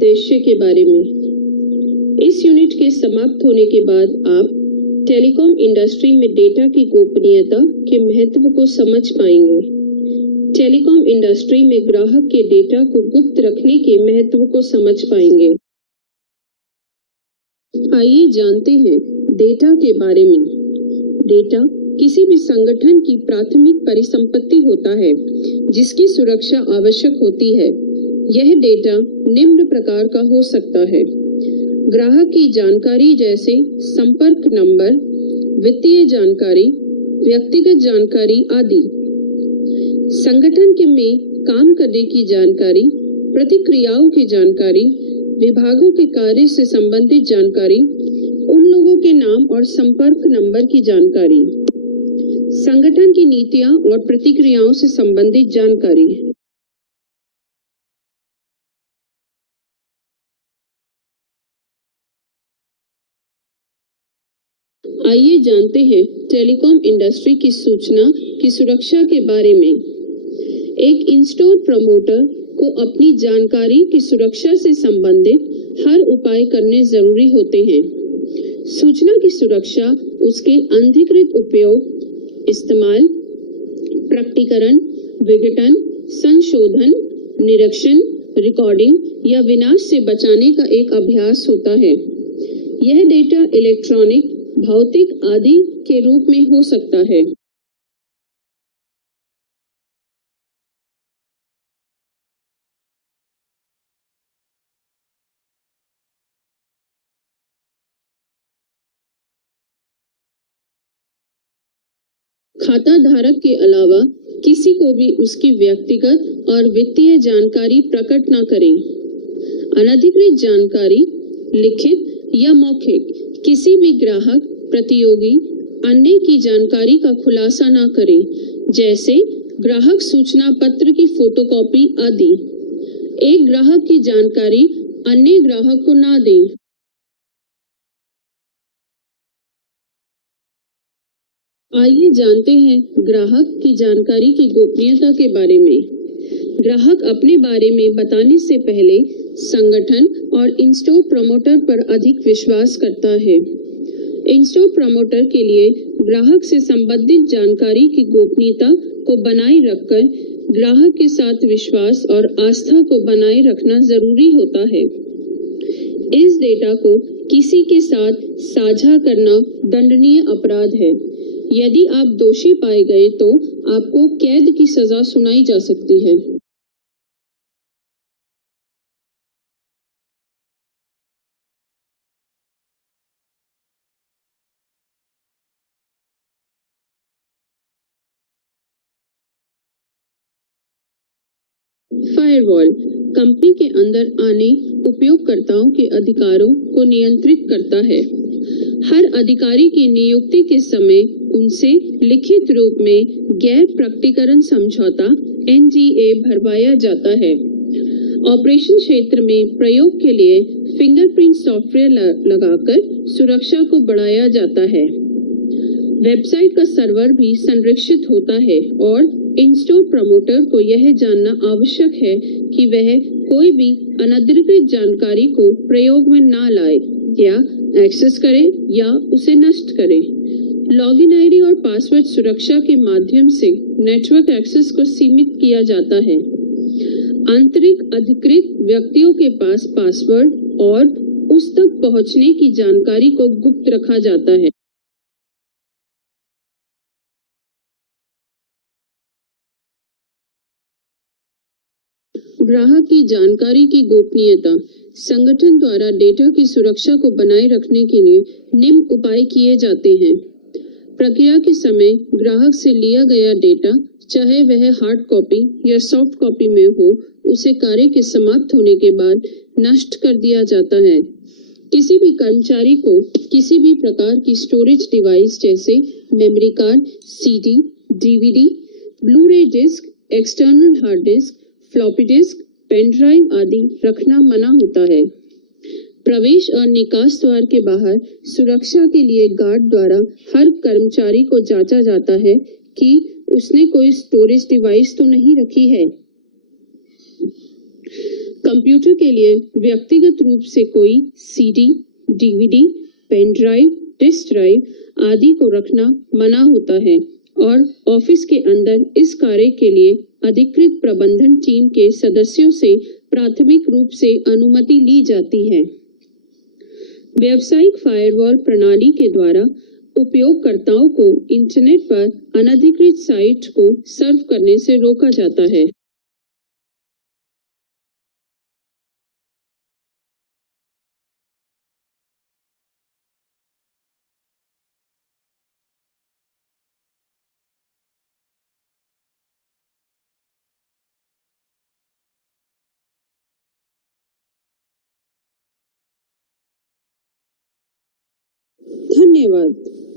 उद्देश्य के बारे में। इस यूनिट के समाप्त होने के बाद आप टेलीकॉम इंडस्ट्री में डेटा की गोपनीयता के महत्व को समझ पाएंगे। टेलीकॉम इंडस्ट्री में ग्राहक के डेटा को गुप्त रखने के महत्व को समझ पाएंगे। आइए जानते हैं डेटा के बारे में। डेटा किसी भी संगठन की प्राथमिक परिसंपत्ति होता है जिसकी सुरक्षा आवश्यक होती है। यह डेटा निम्न प्रकार का हो सकता है: ग्राहक की जानकारी जैसे संपर्क नंबर, वित्तीय जानकारी, व्यक्तिगत जानकारी आदि। संगठन के में काम करने की जानकारी, प्रतिक्रियाओं की जानकारी, विभागों के कार्य से संबंधित जानकारी, उन लोगों के नाम और संपर्क नंबर की जानकारी, संगठन की नीतियां और प्रतिक्रियाओं से संबंधित जानकारी। आइए जानते हैं टेलीकॉम इंडस्ट्री की सूचना की सुरक्षा के बारे में। एक इंस्टोर प्रमोटर को अपनी जानकारी की सुरक्षा से संबंधित हर उपाय करने जरूरी होते हैं। सूचना की सुरक्षा उसके अनधिकृत उपयोग, इस्तेमाल, प्रकटीकरण, विघटन, संशोधन, निरीक्षण, रिकॉर्डिंग या विनाश से बचाने का एक अभ्यास होता है। यह डेटा इलेक्ट्रॉनिक, भौतिक आदि के रूप में हो सकता है। खाता धारक के अलावा किसी को भी उसकी व्यक्तिगत और वित्तीय जानकारी प्रकट न करें। अनधिकृत जानकारी, लिखित या मौखिक, किसी भी ग्राहक, प्रतियोगी, अन्य की जानकारी का खुलासा न करें, जैसे ग्राहक सूचना पत्र की फोटोकॉपी आदि। एक ग्राहक की जानकारी अन्य ग्राहक को न दें। आइए जानते हैं ग्राहक की जानकारी की गोपनीयता के बारे में। ग्राहक अपने बारे में बताने से पहले संगठन और इंस्टोर प्रमोटर पर अधिक विश्वास करता है। इंस्टोर प्रमोटर के लिए ग्राहक से संबंधित जानकारी की गोपनीयता को बनाए रखकर ग्राहक के साथ विश्वास और आस्था को बनाए रखना जरूरी होता है। इस डेटा को किसी के साथ साझा करना दंडनीय अपराध है। यदि आप दोषी पाए गए तो आपको कैद की सजा सुनाई जा सकती है। फायरवॉल कंपनी के अंदर आने उपयोगकर्ताओं के अधिकारों को नियंत्रित करता है। हर अधिकारी की नियुक्ति के समय उनसे लिखित रूप में गैर प्रकटीकरण समझौता NDA भरवाया जाता है। ऑपरेशन क्षेत्र में प्रयोग के लिए फिंगरप्रिंट सॉफ्टवेयर लगाकर सुरक्षा को बढ़ाया जाता है। वेबसाइट का सर्वर भी संरक्षित होता है और इंस्टोर प्रमोटर को यह जानना आवश्यक है कि वह कोई भी अनधिकृत जानकारी को प्रयोग में न लाए या एक्सेस करे या उसे नष्ट करे। लॉगिन आईडी और पासवर्ड सुरक्षा के माध्यम से नेटवर्क एक्सेस को सीमित किया जाता है। आंतरिक अधिकृत व्यक्तियों के पास पासवर्ड और उस तक पहुंचने की जानकारी को गुप्त रखा जाता है। ग्राहक की जानकारी की गोपनीयता। संगठन द्वारा डेटा की सुरक्षा को बनाए रखने के लिए निम्न उपाय किए जाते हैं। प्रक्रिया के समय ग्राहक से लिया गया डेटा, चाहे वह हार्ड कॉपी या सॉफ्ट कॉपी में हो, उसे कार्य के समाप्त होने के बाद नष्ट कर दिया जाता है। किसी भी कर्मचारी को किसी भी प्रकार की स्टोरेज डिवाइस जैसे memory card, CD, DVD, blu ray disc, external hard disk, floppy disk, pen drive आदि रखना मना होता है। प्रवेश और निकास द्वार के बाहर सुरक्षा के लिए गार्ड द्वारा हर कर्मचारी को जांचा जाता है कि उसने कोई स्टोरेज डिवाइस तो नहीं रखी है। कंप्यूटर के लिए व्यक्तिगत रूप से कोई CD, DVD, pen drive, disk drive आदि को रखना मना होता है और ऑफिस के अंदर इस कार्य के लिए अधिकृत प्रबंधन टीम के सदस्यों से प्राथमिक रूप से अनुमति ली जाती है। व्यावसायिक फायरवॉल प्रणाली के द्वारा उपयोगकर्ताओं को इंटरनेट पर अनधिकृत साइट को सर्व करने से रोका जाता है। धन्यवाद।